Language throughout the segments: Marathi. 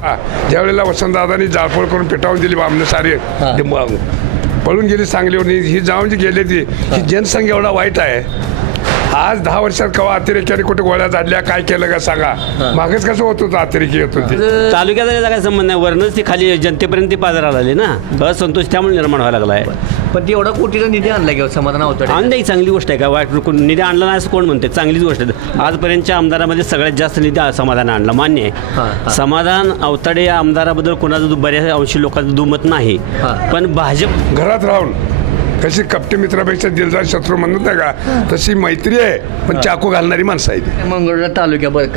ज्यावेळेला वसंतदादांनी जाळपोळ करून पेटावून दिली बामणे सारे पळून गेली सांगलीवर ही जाऊन जी गेली ती ही जनसंख्या एवढा वाईट आहे. आज 10 वर्षात कवा अतिरेक्याने कुठे गोळ्या झाडल्या काय केलं का सांगा. मागच कसं होत होतं अतिरेकी येत होती. तालुक्याचा याचा काय संबंध नाही. वरणच ती खाली जनतेपर्यंत ती पाजराला आली ना. असंतोष त्यामुळे निर्माण व्हायला लागला आहे. पण ती एवढा कोटीचा निधी आणला किंवा समाधान होतं आणलं चांगली गोष्ट आहे का. वाईट निधी आणला नाही असं कोण म्हणते. चांगलीच गोष्ट आहे. आजपर्यंतच्या आमदारामध्ये सगळ्यात जास्त निधी समाधान आणला मान्य आहे. समाधान अवताडे या आमदाराबद्दल कोणाचं बऱ्याच अंशी लोकांचं दुमत नाही. पण भाजप घरात राहून कशी कपटी मित्रापेक्षा दिलदार शत्रू म्हणत नाही का तशी मैत्री आहे पण चाकू घालणारी माणसं आहे ती. मंगळवेढा तालुक्याबद्दल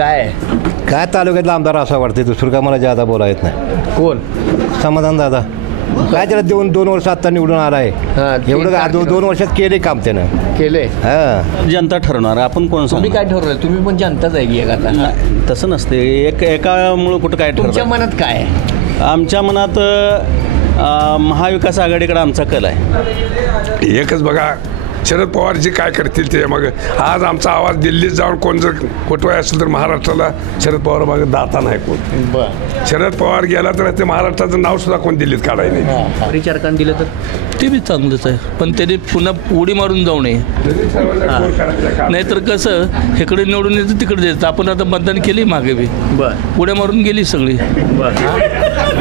काय तालुक्यातला आमदार असं वाटते दुसरं का मला जादा बोला येत नाही. कोण समाधान दादा काय त्याला 2 वर्ष आता निवडून आला आहे. एवढं का 2 वर्षात केले काम त्यानं केले. जनता ठरवणार आपण कोण तुम्ही काय ठरवलं. तुम्ही पण जनताच आहे की आता तसं नसते एकामुळं कुठं काय तुमच्या मनात काय आहे. आमच्या मनात महाविकास आघाडीकडे आमचा कल आहे. एकच बघा शरद पवारजी काय करतील ते. मग आज आमचा आवाज दिल्लीत जाऊन कोण जर कोटवाय असेल तर महाराष्ट्राला शरद पवार मागे दाता नाही कोण. शरद पवार गेला तर ते महाराष्ट्राचं नाव सुद्धा कोण दिल्लीत काढाय नाही. परिचारकांनी दिलं तर ते बी चांगलंच आहे पण त्याने पुन्हा उडी मारून जाऊ नये. नाहीतर कसं इकडे निवडून येतं तिकडे द्यायचं. आपण आता मतदान केली मागे बी उड्या मारून गेली सगळी.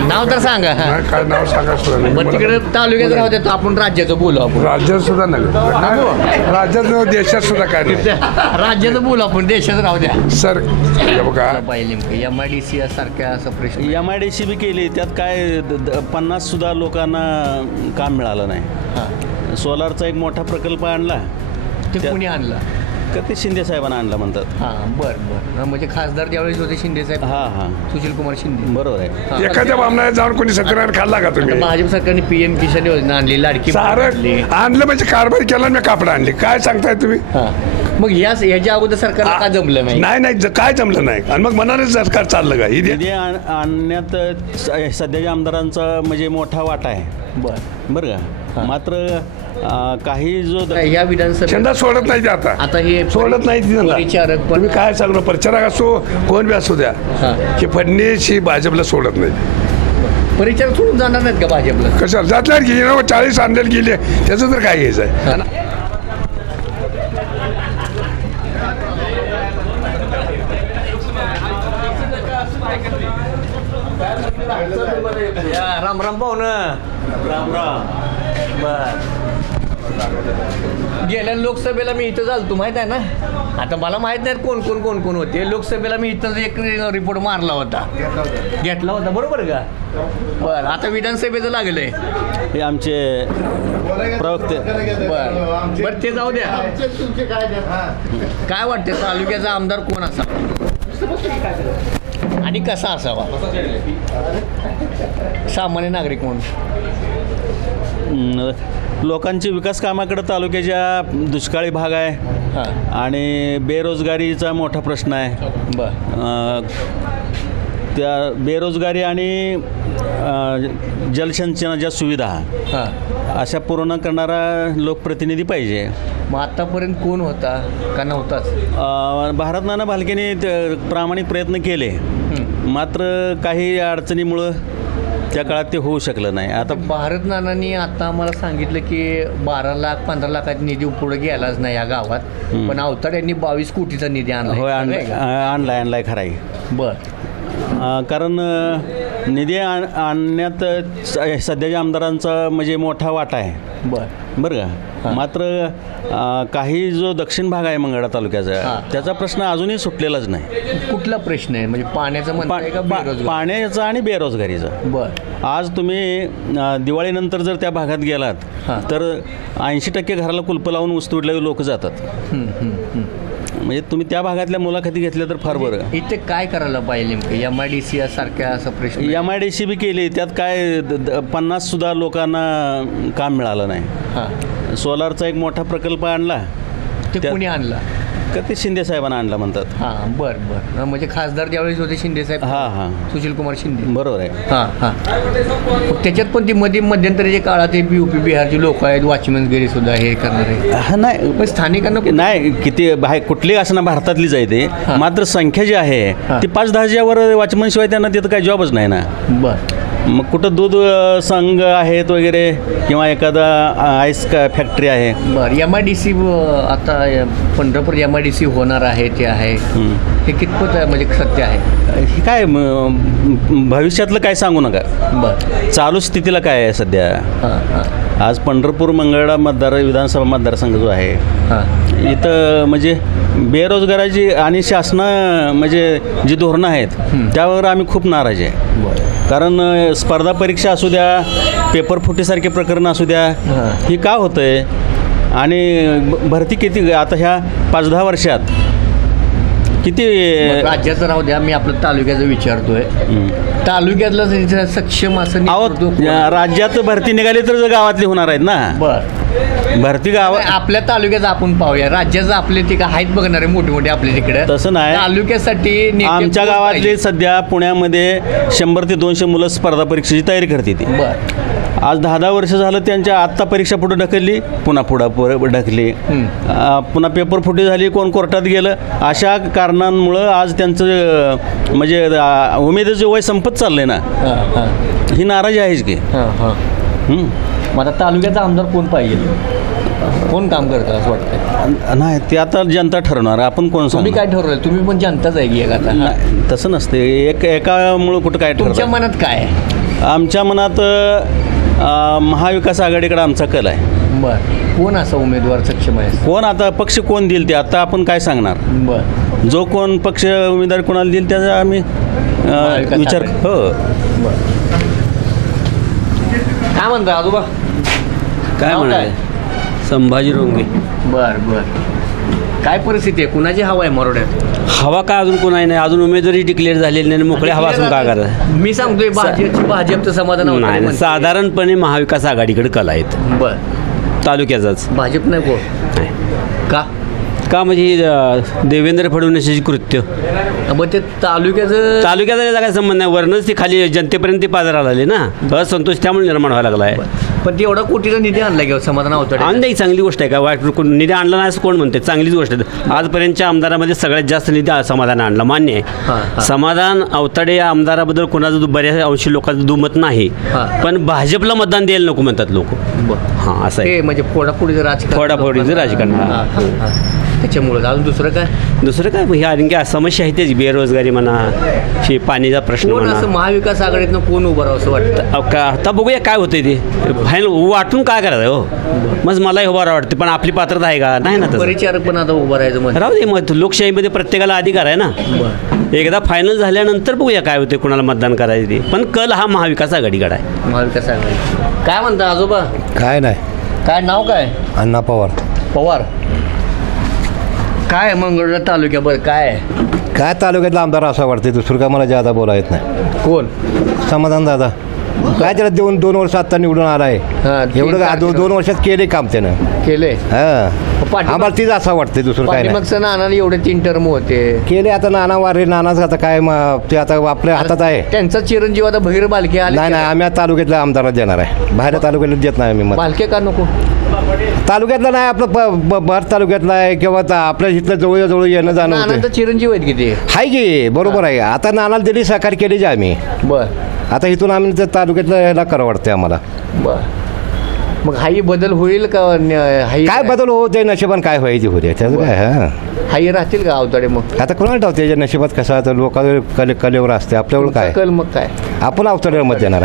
नाव तर सांगा. काय नाव सांगा सुद्धा पण तिकडे तालुक्यात राहू देतो आपण राज्याचं बोलू आपण. राज्यात सुद्धा नाही राज्यात नाही देशात सुद्धा काय नाही. राज्याचं बोलू आपण देशात राहू द्या. सर बघा पाहिजे MIDC सारख्या असं प्रश्न MIDC बी केली त्यात काय 50 सुद्धा लोकांना काम मिळालं नाही. सोलारचा एक मोठा प्रकल्प आणला ते कोणी आणला का ते शिंदे साहेबांना आणला म्हणतात. बरं म्हणजे खासदार त्यावेळेस होते शिंदे साहेब. सुशील कुमार शिंदे बरोबर आहे. एखाद्या बामणाला जाऊन कोणी सत्याग्रह खाल्ला का तुम्ही. भाजप सरकारने PM किसान योजना आणली लाडकी सारं आणलं म्हणजे कारभार केला मी कापड आणली काय सांगताय तुम्ही. मग याच्या अगोदर सरकारला का जमलं नाही. नाही काय जमलं नाही आणि मग मनाने सरकार चाललं का. निधी आणण्यात सध्याच्या आमदारांचा म्हणजे मोठा वाटा आहे. बरं का. मात्र काही जो या विधानसभा छंदा सोडत नाही ते आता हे सोडत नाही परिचारक पण तुम्ही काय सांगणार प्रचारक असो कोण बी असू द्या की फडणवीस ही भाजपला सोडत नाही. परिचारक सोडून जाणार नाहीत का भाजपला. कशाला जातल्या गेली ना 40 आणलेले गेले त्याचं तर काय घ्यायचं आहे. राम राम पाहू ना. राम गेल्या लोकसभेला मी इथं झालो माहित आहे ना. आता मला माहित नाही कोण कोण होते. लोकसभेला मी इथं एक रिपोर्ट मारला होता घेतला होता बरोबर का. बरं आता विधानसभेचं लागलंय हे आमचे प्रवक्ते. बरं ते जाऊ द्या. काय वाटते तालुक्याचा आमदार कोण असावा आणि कसा असावा. सामान्य नागरिक म्हणून लोकांची विकास कामाकडे तालुक्याच्या दुष्काळी भाग आहे आणि बेरोजगारीचा मोठा प्रश्न आहे. त्या बेरोजगारी आणि जलसिंचनाच्या सुविधा अशा पूर्ण करणारा लोकप्रतिनिधी पाहिजे. मग आतापर्यंत कोण होता का नव्हताच. भारत नाना भालकेने प्रामाणिक प्रयत्न केले मात्र काही अडचणीमुळं त्या काळात ते होऊ शकलं नाही. आता भारत नानांनी आता मला सांगितलं की 12 लाख 15 लाखाचा निधी पुढे गेलाच नाही या गावात. पण अवताड यांनी 22 कोटीचा निधी आणला. होय आणलाय खरं आहे. कारण निधी आणण्यात सध्याच्या आमदारांचा म्हणजे मोठा वाटा आहे. बरं का. मात्र काही जो दक्षिण भाग आहे मंगळवेढा तालुक्याचा त्याचा प्रश्न अजूनही सुटलेलाच नाही. कुठला प्रश्न आहे म्हणजे पाण्याचा पाण्याचा आणि बेरोजगारीचा. आज तुम्ही दिवाळीनंतर जर त्या भागात गेलात तर 80% घराला कुलपं लावून ऊसतोडले लोक जातात. म्हणजे तुम्ही त्या भागातल्या मुलाखती घेतल्या तर फार बरं. इथे काय करायला पाहिजे नेमकं MIDC सारख्या असं प्रश्न. MIDC बी केली त्यात काय 50 सुद्धा लोकांना काम मिळालं नाही. सोलारचा एक मोठा प्रकल्प आणला ते कोणी आणला का ते शिंदे साहेबांना आणलं म्हणतात. हां बरं बरं म्हणजे खासदार ज्यावेळेस होते शिंदे साहेब हां हां सुशीलकुमार शिंदे. बरोबर आहे. हां हां त्याच्यात पण ती मध्यंतरीच्या काळात ते UP बिहारची लोक आहेत वॉचमॅनगिरी सुद्धा हे करणारे. हां नाही पण स्थानिकांना नाही किती कुठली असणार भारतातलीच आहे ते मात्र संख्या जी आहे ती 5-10च्या वर वॉचमन शिवाय त्यांना तिथं काही जॉबच नाही ना. बरं मग कुठं दूध संघ आहेत वगैरे किंवा एखादा आईस फॅक्टरी आहे. बरं MIDC आता पंढरपूर MIDC होणार आहे ते आहे हे कितपत म्हणजे सत्य आहे. हे काय भविष्यातलं काय सांगू नका. बरं चालू स्थितीला काय आहे सध्या. हां हां आज पंढरपूर मंगळवेढा विधानसभा मतदारसंघ जो आहे हां इथं म्हणजे बेरोजगाराची आणि शासन म्हणजे जी धोरणं आहेत त्यावर आम्ही खूप नाराज आहे. कारण स्पर्धा परीक्षा असू द्या पेपर फुटीसारखे प्रकरण असू द्या ही का होतं आहे आणि भरती किती आता ह्या 5-10 वर्षात किती. राज्याचं राहू द्या मी आपलं तालुक्याचं विचारतोय तालुक्यातलं सक्षम असं राज्यात भरती निघाली तर गावातली होणार आहेत ना. बरं भरती गावात आपल्या तालुक्याचं आपण पाहूया राज्याचं आपले ते काय आहेत बघणारे मोठे मोठे आपल्या तिकडे. तसं नाही तालुक्यासाठी आमच्या गावातले सध्या पुण्यामध्ये 100 ते 200 मुलं स्पर्धा परीक्षेची तयारी करते ती. बरं आज 10 वर्ष झालं त्यांच्या आत्ता परीक्षा पुढे ढकलली पुन्हा ढकली पुन्हा पेपर फुटी झाली कोण कोर्टात गेलं अशा कारणांमुळं आज त्यांचं म्हणजे उमेदीचं वय संपत चाललंय ना. ही नाराजी आहेच की. मग आता तालुक्याचा आमदार कोण पाहिजे कोण काम करतं असं वाटतं. नाही ते आता जनता ठरवणार आपण कोण तुम्ही काय ठरवलं तुम्ही पण जनताच आहे की आता. तसं नसते एकामुळं कुठं काय तुमच्या मनात काय आहे. आमच्या मनात महाविकास आघाडीकडे आमचा कल आहे. बरं कोण असा उमेदवार सक्षम आहे कोण आता पक्ष कोण देईल ते आता आपण काय सांगणार. बरं जो कोण पक्ष उमेदवार कोणाला देईल त्याचा आम्ही विचार. हो बरं काय म्हणता आजोबा काय म्हणाले संभाजी रोंगे. बरं बरं काय परिस्थिती आहे कुणाची हवा आहे मरोड्यात. हवा काय अजून कोणाही नाही अजून उमेदवारी डिक्लेअर झालेली नाही मोकळी हवा असून काय करायचं. मी सांगतोय भाजपचं समाधान नाही साधारणपणे महाविकास आघाडीकडे कल आहेत. बरं तालुक्याचाच भाजप नाही कोण का म्हणजे देवेंद्र फडणवीसांची कृत्य मग ते तालुक्याचा त्याचा काय संबंध नाही वरणच ती खाली जनतेपर्यंत ती पाजाराला आली ना असंतोष त्यामुळे निर्माण व्हायला लागला आहे. पण ते एवढा कोटीचा निधी आणला किंवा समाधान होतं आणलं चांगली गोष्ट आहे का वाईट निधी आणला नाही असं कोण म्हणते चांगलीच गोष्ट आहे. आजपर्यंतच्या आमदारामध्ये सगळ्यात जास्त निधी समाधान आणला मान्य आहे. समाधान अवताडे या आमदाराबद्दल कोणाचं बऱ्याच अंशी लोकांचं दुमत नाही पण भाजपला मतदान द्यायला नको म्हणतात लोक. हां असं आहे म्हणजे फोडाफोडीचं राजकारण त्याच्यामुळे अजून दुसरं काय हे आणखी समस्या आहे त्याची बेरोजगारी म्हणा हे पाणीचा प्रश्न म्हणा. महाविकास आघाडीतनं कोण उभं राहावं असं वाटतं का आता बघूया काय होतंय ते फायनल वाटून काय करायचं हो. मग मलाही उभा वाटते पण आपली पात्रता आहे का नाही ना. परिचारक पण आता उभं राहायचं राहू दे मग लोकशाहीमध्ये प्रत्येकाला अधिकार आहे ना. एकदा फायनल झाल्यानंतर बघूया काय होते कुणाला मतदान करायचं ते पण कल हा महाविकास आघाडीकडे आहे. महाविकास आघाडी काय म्हणता आजोबा. काय नाही काय नाव काय अण्णा पवार. काय मंगळवेढा तालुक्याबद्दल काय तालुक्यातला आमदार असं वाटते दुसरं काय मला ज्यादा बोला येत नाही. कोण समाधान दादा काय त्याला 2 वर्ष आत्ता निवडून आला आहे एवढं काय 2 वर्षात केले काम त्यानं केले. आम्हाला तीच असं वाटते दुसरं काय नाही. मग नाना एवढे 3 टर्म होते केले आता नाना वारे नानाच आता काय ते आता आपल्या हातात आहे. त्यांचा चिरंजीव आता बहिर बालके आले नाही आम्ही आता तालुक्यातल्या आमदारात देणार आहे बाहेर तालुक्याला देत नाही आम्ही. बालके का नको तालुक्यातला नाही आपलं भर तालुक्यातला आहे किंवा आपल्या इथलं जवळ येणं जाणं नानांचा चिरंजीव आहेत किती आहे की बरोबर आहे. आता नानाला दिली सहकार्य केली आम्ही. बरं आता इथून आम्ही त्या तालुक्यातला यायला करावं वाटतं आम्हाला. बरं मग हाही बदल होईल का काय बदल होते नशिबान काय व्हायची होते त्याचं काय हाही राहतील का अवताडे. मग आता कोणाला ठेवते त्याच्या नशिबात कसं आता लोक कलेवर असते आपल्यावर काय कल मग काय आपण अवताड्यावर मत देणार.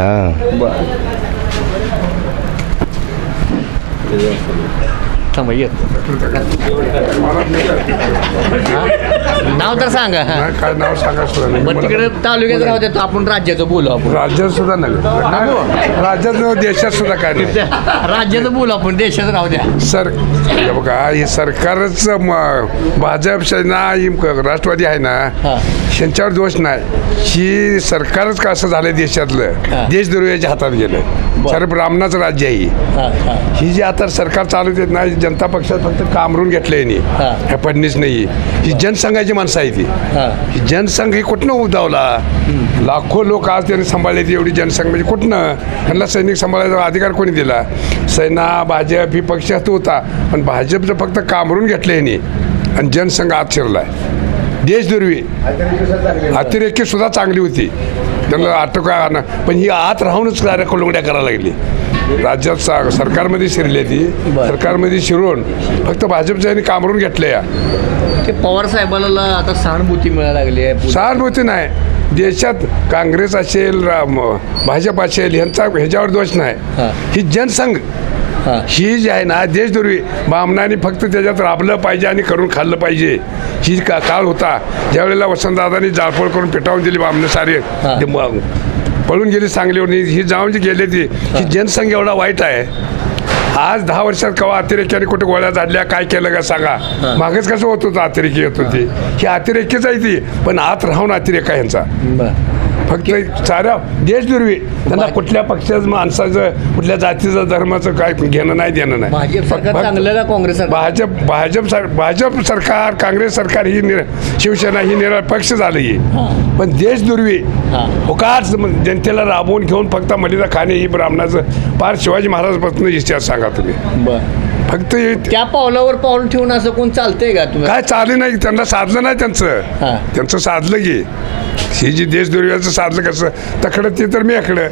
नाव तर सांगा. काय नाव सांगा सुद्धा नाही. मग तिकडे तालुक्यात राहू द्या आपण राज्याचं बोलू आपण. राज्यात सुद्धा नाही राज्यात देशात सुद्धा काय नाही. राज्याचं बोलू आपण देशात राहू द्या. बघा हे सरकारच भाजप सेना राष्ट्रवादी आहे ना त्यांच्यावर दोष नाही, ही सरकारच का असं झालं देशातलं, देशद्रोहीच्या हातात गेलं. सर ब्राह्मणाचं राज्य आहे ही जी आता सरकार चालू देत नाही, जनता पक्षात फक्त कामरून घेतलं यांनी, ह्या फडणीस नाही. ही जनसंघाची माणसं आहे ती. ही जनसंघ ही कुठनं उदावला, लाखो लोक आज त्यांनी सांभाळले ती एवढी जनसंघ, म्हणजे कुठनं त्यांना सैनिक सांभाळायचा अधिकार कोणी दिला? सेना भाजप ही पक्षात होता, पण भाजपचं फक्त कामरून घेतलं यांनी आणि जनसंघ आत शिरलाय. देशद्रोही अतिरेकी सुद्धा चांगली होती, त्यांना अटक आणा, पण ही आत राहूनच कोलंगड्या करायला लागली. राज्यात सरकारमध्ये शिरली ती, सरकारमध्ये शिरून फक्त भाजपच्या यांनी कामरून घेतलं. या ते पवार साहेबांना आता सहानुभूती मिळायला लागली आहे. सहानुभूती नाही, देशात काँग्रेस असेल भाजप असेल ह्याच्यावर दोष नाही. ही जनसंघ ही जी आहे ना देशद्रोही, बामणाने फक्त त्याच्यात राबलं पाहिजे आणि करून खाल्लं पाहिजे. ही काळ होता ज्यावेळेला वसंतदादांनी जाळपोळ करून पेटावून दिली बामणं सारे, पळून गेली सांगलीवर. ही जाऊन जी गेली ती ही जनसंघ एवढा वाईट आहे. आज 10 वर्षात कवा अतिरेक्याने कुठे गोळ्या झाडल्या, काय केलं का सांगा? मागच कसं होत होतं, अतिरेकी येत होती. ही अतिरेकीच आहे ती, पण आत राहून अतिरेक आहे ह्यांचा. फक्त साऱ्या देशद्रोही, त्यांना कुठल्या पक्षाचं माणसाचं कुठल्या जातीचं धर्माचं काय घेणं नाही देणं नाही. भाजप सरकार चांगलं का काँग्रेस सरकार? भाजप सरकार, काँग्रेस सरकार ही शिवसेना ही निराळ पक्ष झालं ही, पण देशद्रोही फुकाट जनतेला राबवून घेऊन फक्त मलिदा खाणे ही ब्राह्मणाचं पार शिवाजी महाराजपासून इतिहास सांगा तुम्ही. फक्त त्या पावलावर पाऊल ठेवून असं कोण चालतंय का तुम्ही? काय चालू नाही, त्यांना साधलं नाही त्यांचं साधलं की ही जी देशद्रोहीचं साधलं कसं तकडं ते तर मी आकडं.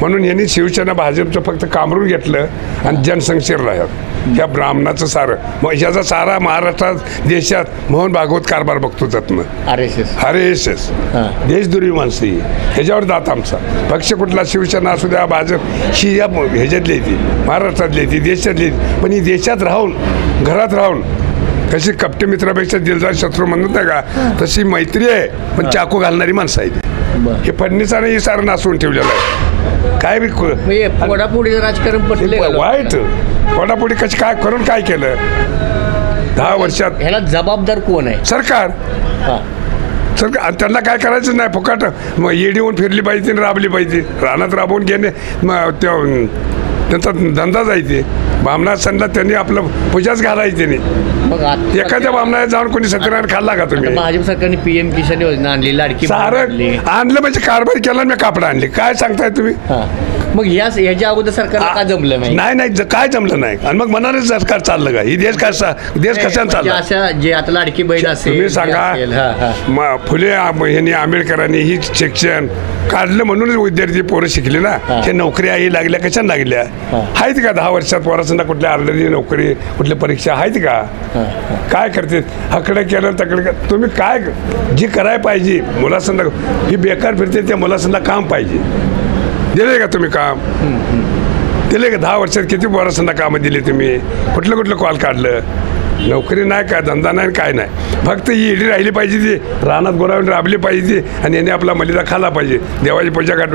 म्हणून यांनी शिवसेना भाजपचं फक्त कामरून घेतलं आणि जनसंघ शिरला ह्या ब्राह्मणाचं सारं. मग ह्याचा सारा महाराष्ट्रात देशात मोहन भागवत कारभार बघतो त्यातनं. RSS देशद्रोही माणसं ही, ह्याच्यावर जात आमचा पक्ष कुठला शिवसेना असू द्या भाजप ही या ह्याच्यातली ती, महाराष्ट्रातली ती, देशातली. पण ही देशात राहून घरात राहून कशी कपटे मित्रापेक्षा दिलदार शत्रू म्हणत नाही का, तशी मैत्री आहे पण चाकू घालणारी माणसं आहे ती. हे फडणीसाने ही सारं नासून ठेवलेलं आहे. काय बी पोडापोडी राजकारण पटले वाईट पोडापोडी कशी काय करून काय केलं 10 वर्षात? ह्याला जबाबदार कोण आहे? सरकार. त्यांना काय करायचं नाही, फुकट येडी होऊन फिरली पाहिजे, राबली पाहिजे. रानात राबवून घेणे त्यांचा धंदा जायचे. बामणा सणला त्यांनी आपलं पूजाच घालायची त्यांनी. मग एखाद्या बामणाला जाऊन कोणी सत्यनारायण खाल्ला का तुम्ही? भाजप सरकारने PM किसान योजना आणली, लाडकी सारं आणलं म्हणजे कारभार केला, मी कापड आणली. काय सांगताय तुम्ही? मग याच्या अगोदर सरकारला का जमलं नाही काय जमलं नाही. आणि मग मनाने सरकार चाललं का? ही देश कशाने चालला? अशा जे आता लाडकी बहीण असेल, तुम्ही सांगा, फुले यांनी आंबेडकरांनी ही शिक्षण काढलं म्हणूनच विद्यार्थी पोरं शिकले ना. हे नोकऱ्या ही लागल्या कशाने लागल्या? आहेत का 10 वर्षात पोरासंना कुठल्या आरलेली नोकरी, कुठल्या परीक्षा आहेत का? काय करते? हकडं केलं तकडं. तुम्ही काय जी करायला पाहिजे मुलासंना, ही बेकार फिरते त्या मुलासंना काम पाहिजे. दिले का तुम्ही काम? दिले का? 10 वर्षात किती पोरासंना कामं दिली तुम्ही? कुठलं कॉल काढलं? नोकरी नाही काय, धंदा नाही, काय नाही. फक्त ही ईडी राहिली पाहिजे, ती रानात गोरावून राबली पाहिजे आणि याने आपला मलिदा खाला पाहिजे. देवाची पूजा काढ.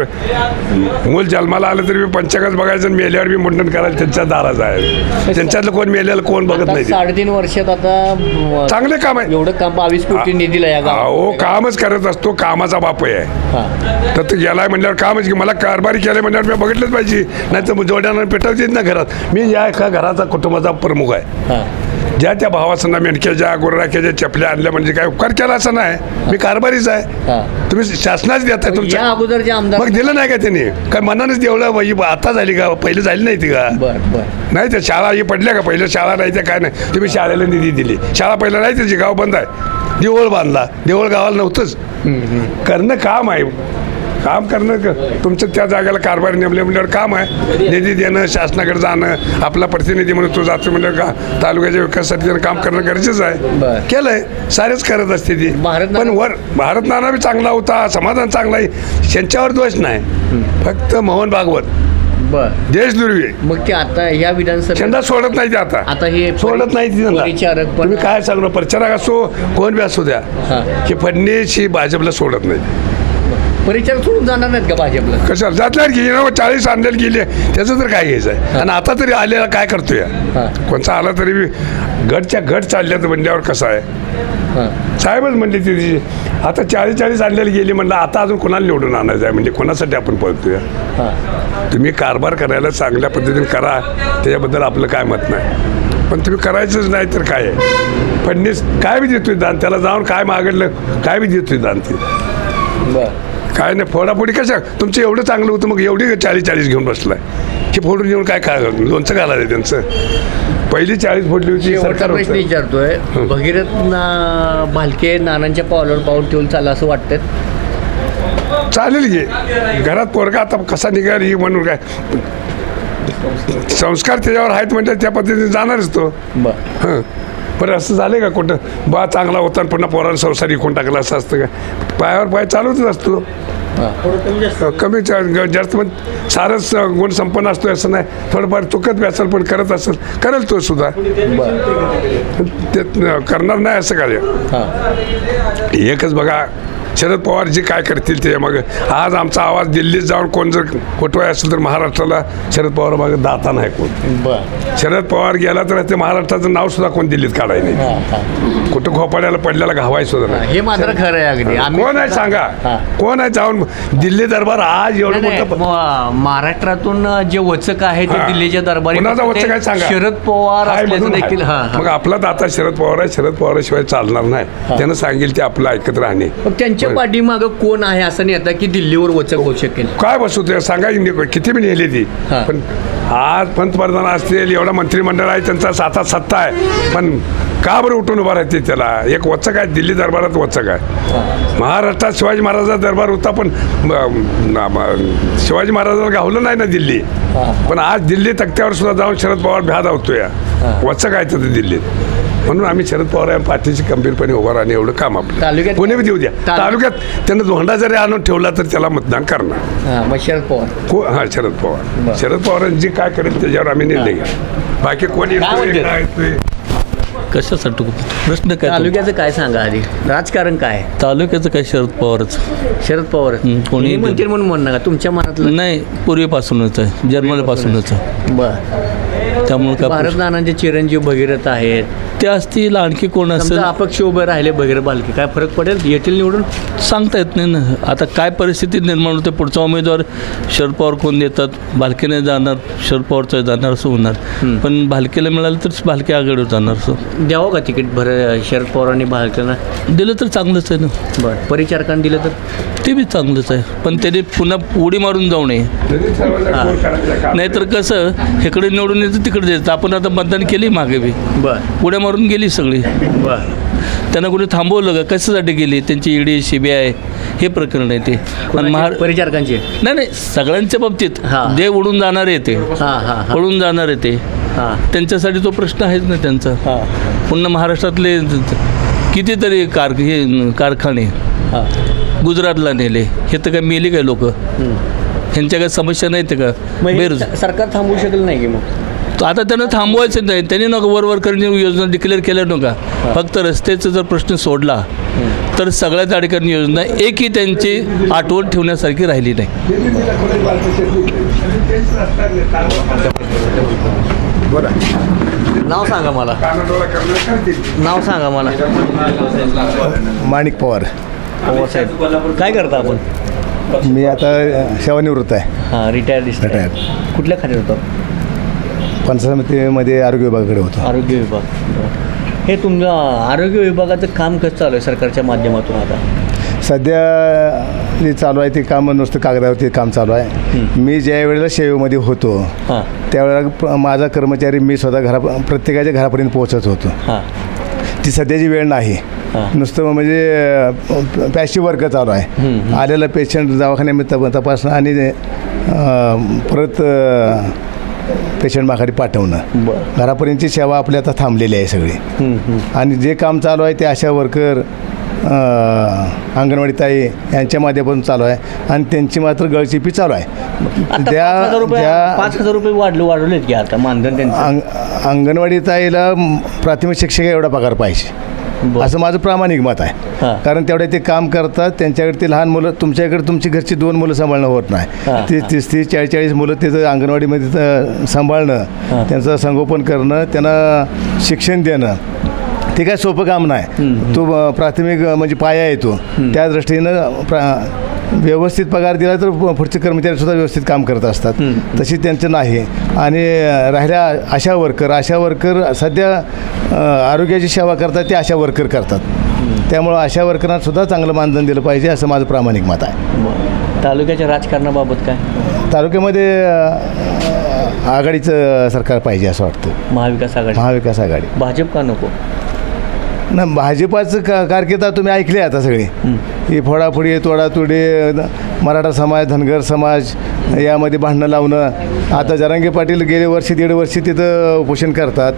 मूल जन्माला आलं तरी मी पंचकच बघायचं आणि मेल्यावर मी मुंडन करायचं त्यांच्या दारात आहे. त्यांच्यातलं कोण मेलेलं कोण बघत नाही. 3.5 वर्षात आता चांगले काम आहे. एवढं काम 22 कोटी निधीला हो, कामच करत असतो. कामाचा बाप आहे. तर गेलाय म्हणल्यावर कामच की मला कारभारी केलाय म्हणल्यावर मी बघितलंच पाहिजे. नाही तर जोड्यानं पेटवत ना घरात. मी या एका घराचा कुटुंबाचा प्रमुख आहे. ज्या त्या भावासंना मेंढक्याच्या गुरराख्याच्या चपल्या आणल्या म्हणजे काय उपकार केला असं नाही. मी कारभारीच आहे. तुम्ही शासनाच देताय तुमच्या अगोदर आमदार मग दिलं नाही का त्यांनी? काय मनानेच देवलं आता झाली का? पहिले झाली नाही ती का? नाही त्या शाळा ही पडल्या का? पहिल्या शाळा नाही त्या काय नाही. तुम्ही शाळेला निधी दिली. शाळा पहिला नाही त्याची, गाव बंद आहे. देऊळ बांधला. देऊळ गावाला नव्हतंच. करणं काम आहे. काम करणं तुमचं त्या जागेला कारभार नेमले म्हणल्यावर काम आहे. निधी देणं, शासनाकडे जाणं, आपला प्रतिनिधी म्हणून तो जातो म्हणल्यावर का तालुक्याच्या विकासासाठी काम करणं गरजेचं आहे. केलंय, सारेच करत असते ती. पण भारत नाना बी चांगला होता, समाधान चांगला आहे. त्यांच्यावर दोष नाही, फक्त मोहन भागवत देशद्रोही. मग ते आता ह्या विधानसभा सोडत नाही ते. आता हे सोडत नाही ती. तुम्ही काय सांगणार? प्रचारक असो कोण बी असू द्या, की फडणीस ही भाजपला सोडत नाही. परिचारक सोडून जाणार नाहीत का भाजपला? कशाला जातल्या की 40 आणलेले गेले त्याचं तर काय घ्यायचं आहे. आणि आता तरी आलेला काय करतोय कोणचा आला तरी बी घटच्या घट चालल्यात म्हणल्यावर कसं आहे. साहेबच म्हणले ती आता 40 आणलेली गेली म्हणलं आता अजून कोणाला निवडून आणायचं आहे म्हणजे कोणासाठी आपण पळतोय. तुम्ही कारभार करायला चांगल्या पद्धतीने करा त्याच्याबद्दल आपलं काय मत नाही पण तुम्ही करायचंच नाही तर काय आहे. फडणवीस काय बी देतोय दान त्याला जाऊन काय मागडलं काय बी देतोय दान ते काय नाही. फोडाफोडी कशा तुमचं एवढं चांगलं होतं मग एवढी 40 घेऊन बसलाय की फोडून येऊन काय लोणचं घालायचं त्यांचं. पहिली 40 फोडली होती सरकार. प्रश्न विचारतोय भगीरथ भालके नानांच्या पावलावर पाऊल ठेवून चाललं असं वाटतं? चालेल घे घरात पोरगा आता कसा निघाल ही म्हणून काय संस्कार त्याच्यावर आहेत म्हणजे त्या पद्धतीने जाणारच तो. हां पण असं झालं का कुठं बा चांगला होता आणि पुन्हा पोराला संसार विकून टाकला असं असतं का. पायावर पाय चालूच असतो कमी जास्त पण सारंच गुण संपन्न असतो असं नाही. थोडंफार चुकत बी असेल पण करत असेल करेल तो सुद्धा ते करणार नाही असं काय. एकच बघा शरद पवार जे काय करतील ते मग आज आमचा आवाज दिल्लीत जाऊन कोण जर कोटवाय असेल तर महाराष्ट्राला शरद पवार मागे दाता नाही कोण. शरद पवार गेला तर ते महाराष्ट्राचं नाव सुद्धा कोण दिल्लीत काढाय नाही. कुठं खोपाड्याला पडल्याला घावाय सुद्धा हे मात्र खरं आहे अगदी. कोण आहे सांगा कोण आहे जाऊन दिल्ली दरबार आज एवढं मोठं महाराष्ट्रातून जे वचक आहे ते दिल्लीच्या दरबारी कुणाचा वचक आहे सांगा. शरद पवार असल्याचं देखील मग आपला दाता शरद पवार आहे. शरद पवाराशिवाय चालणार नाही. त्यानं सांगेल ते आपलं ऐकत राहणे. त्यांच्या पाठीमागं कोण आहे असं नाही आता की दिल्लीवर वचक होऊ शकेल. काय बसू ते सांगायची किती बी नेली ती पण आज पंतप्रधान असतील एवढा मंत्रिमंडळ आहे त्यांचा साता सत्ता आहे पण का बरं उठून उभा राहते त्याला. एक वचक आहे दिल्ली दरबारात वचक आहे. महाराष्ट्रात शिवाजी महाराजांचा दरबार होता पण शिवाजी महाराजांना गावलं नाही ना दिल्ली. पण आज दिल्ली तक्त्यावर सुद्धा जाऊन शरद पवार भ्या धावतोय वचक आहे तिथे दिल्लीत. म्हणून आम्ही शरद पवार या पाठीशी गंभीरपणे उभा राहणे एवढं काम आपलं कोणी बी देऊ द्या. तालुक्यात त्यांना झोंडा जरी आणून ठेवला तर त्याला मतदान करणार. शरद पवार हां शरद पवार. शरद पवारांची काय करेल त्याच्यावर आम्ही निर्णय घ्या. बाकी कोणी कशासाठी प्रश्न काय? तालुक्याचं काय सांगा आधी राजकारण काय तालुक्याचं काय शरद पवारच. शरद पवार कोणी म्हणतील म्हणून म्हण नका तुमच्या मनातलं नाही पूर्वीपासूनच आहे जन्मल्यापासूनच आहे. बरं त्यामुळे काय भारत नानांचे चिरंजीव भगीरथ आहेत ते असतील आणखी कोण असेल अपक्ष उभे राहिले भगीरथ भालके काय फरक पडेल येतील निवडून सांगता येत नाही ना. आता काय परिस्थिती निर्माण होते पुढचा उमेदवार शरद पवार कोण देतात भालकेने जाणार शरद पवारचं जाणार असं होणार. पण भालकेला मिळालं तर भालके आघाडीवर जाणार. असं द्यावं का तिकीट बरं शरद पवारांनी भालकेला दिलं तर चांगलंच आहे ना. बरं परिचारकांनी दिलं तर ते बी चांगलंच आहे पण त्याने पुन्हा उडी मारून जाऊ नये. नाहीतर कसं इकडे निवडून येतं तिकडे द्यायचं. आपण आता मतदान केली मागे बी बरं उड्या मारून गेली सगळी. बरं त्यांना कुठे थांबवलं का कशासाठी गेली त्यांची ईडी CBI हे प्रकरण आहे ते. आणि परिचारकांचे नाही सगळ्यांच्या बाबतीत जे उडून जाणार आहे ते उडून जाणार आहे ते त्यांच्यासाठी तो प्रश्न आहेच ना त्यांचा. पुन्हा महाराष्ट्रातले कितीतरी कारखाने गुजरातला नेले हे तर काय मेली काय लोक ह्यांच्या काय समस्या नाहीत का. सरकार थांबवू शकेल नाही की मग आता त्यांना थांबवायचं नाही. त्यांनी नका वर करणे योजना डिक्लेअर केल्या नका. फक्त रस्त्याचा जर प्रश्न सोडला तर सगळ्याच अडचणी योजना एकही त्यांची आठवण ठेवण्यासारखी राहिली नाही. नाव सांगा मला नाव सांगा मला माणिक पवार. साहेब काय करता आपण? मी आता सेवानिवृत्त आहे. हां रिटायर कुठल्या खात्यात होतो? पंचायत समितीमध्ये आरोग्य विभागाकडे होतो. आरोग्य विभाग हे तुमचं आरोग्य विभागाचं काम कसं चालू आहे सरकारच्या माध्यमातून? आता सध्या जे चालू आहे ते काम नुसतं कागदावरती काम चालू आहे. मी ज्या वेळेला सेवेमध्ये होतो त्यावेळेला माझा कर्मचारी मी स्वतः प्रत्येकाच्या घरापर्यंत पोहोचत होतो. ती सध्याची वेळ नाही. नुसतं म्हणजे पॅशिव वर्क चालू आहे. आलेला पेशंट दवाखान्यामध्ये तपासणं आणि परत पेशंट माघारी पाठवणं. घरापर्यंतची सेवा आपली आता थांबलेली आहे सगळी. आणि जे काम चालू आहे ते आशा वर्कर अंगणवाडी ताई यांच्या माध्यमातून चालू आहे आणि त्यांची मात्र गळचिपी चालू आहे. 5,000 रुपये वाढवलेत की आता मानधन त्यांचं. अंगणवाडी ताईला प्राथमिक शिक्षक एवढा पगार पाहिजे असं माझं प्रामाणिक मत आहे. कारण तेवढे ते काम करतात, त्यांच्याकडे ते लहान मुलं, तुमच्याकडे तुमची घरची 2 मुलं सांभाळणं होत नाही, ते 30-30, 40-40 मुलं तिथं अंगणवाडीमध्ये सांभाळणं, त्यांचं संगोपन करणं, त्यांना शिक्षण देणं, ते काय सोपं काम नाही. तो प्राथमिक म्हणजे पाया येतो. त्या दृष्टीनं व्यवस्थित पगार दिला तर पुढचे कर्मचारीसुद्धा व्यवस्थित काम करत असतात. तशी त्यांचं नाही. आणि राहिल्या आशा वर्कर सध्या आरोग्याची सेवा करतात, ते आशा वर्कर करतात. त्यामुळं आशा वर्करांनासुद्धा चांगलं मानधन दिलं पाहिजे असं माझं प्रामाणिक मत आहे. तालुक्याच्या राजकारणाबाबत काय? तालुक्यामध्ये आघाडीचं सरकार पाहिजे असं वाटतं. महाविकास आघाडी. भाजप का नको? ना, भाजपाचं कारकिर्द तुम्ही ऐकले आता सगळी, ही फोडाफोडी, तोडातोडी, मराठा समाज, धनगर समाज यामध्ये भांडणं लावणं. आता जरांगे पाटील गेले वर्षी 1.5 वर्षी तिथं उपोषण करतात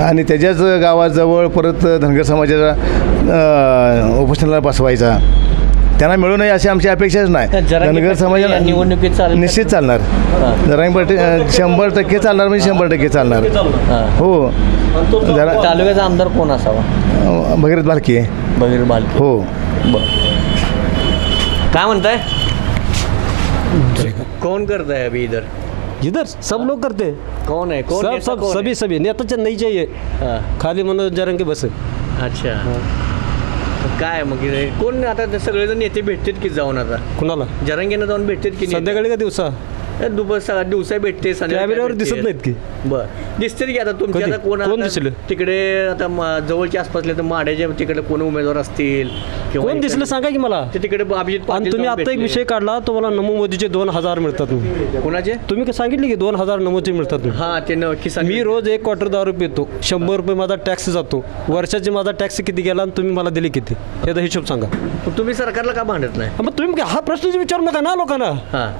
आणि त्याच्याच गावाजवळ परत धनगर समाजाला उपोषणाला बसवायचा. त्यांना मिळू नये अशी आमची अपेक्षाच नाही. धनगर समाजाला निवडणुकीत निश्चित चालणार. जरांगे पाटील 100% चालणार, म्हणजे 100% चालणार. हो. तालुक्याचा आमदार कोण असावा? भगीरथ भालके. हो. काय म्हणताय? कौन करता है अभी इधर सब लोग करते हैं. कौन है? कौन नेता कौन है? सभी नेता नहीं चाहिए. खाली मनोज जरांगे बस. अच्छा. काय मग कोण आता सगळेजण नेते भेटतात की जाऊन? आता कुणाला? जरांगेंना जाऊन भेटतात की? संध्याकाळी का दिवसा? दिवसा भेटते, कॅमेऱ्यावर दिसत नाहीत की. बर दिसते की आता तुमच्या आता कोण दिसलं तिकडे? आता जवळच्या आसपासले तर माड्याच्या तिकडे कोण उमेदवार असतील किंवा कोण दिसलं सांगा की मला. ते तिकडे अभिजित आणि तुम्ही आता एक विषय काढला, तुम्हाला नमो मोदीचे 2,000 मिळतात. कोणाचे? तुम्ही सांगितले की 2,000 नमोचे मिळतात. हा ते किसान. मी रोज 1 क्वार्टर दारू पितो, 100 रुपये माझा टॅक्स जातो. वर्षाचे माझा टॅक्स किती गेला आणि तुम्ही मला दिले किती, याचा हिशोब सांगा. तुम्ही सरकारला का भांडत नाही? मग तुम्ही हा प्रश्न विचारू नका ना लोकांना. हा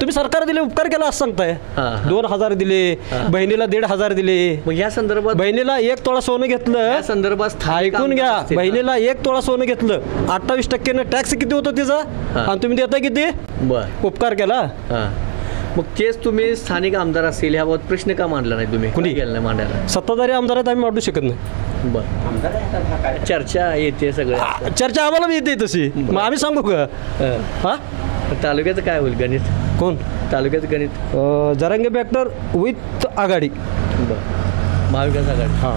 तुम्ही सरकार दिले, उपकार केला असं सांगताय. 2,000 दिले, बहिणीला 1,500 दिले. मग या संदर्भात बहिणीला 1 तोळा सोनं घेतलं. या संदर्भात ऐकून घ्या, बहिणीला 1 तोळा सोनं घेतलं, 28% टॅक्स किती होतं तिचा, आणि तुम्ही देता किती? बर उपकार केला. मग तेच तुम्ही स्थानिक आमदार असतील याबाबत प्रश्न का मांडला नाही तुम्ही? कुणी गेला नाही मांडायला? सत्ताधारी आमदार आहेत, आम्ही मांडू शकत नाही. बर चर्चा येते सगळं. चर्चा आम्हाला बी येते तशी, मग आम्ही सांगू का? हा तालुक्याचं काय होईल गणित? कोण तालुक्याचं गणित? जरांगे फॅक्टर विथ आघाडी. बरं महाविकास आघाडी. हां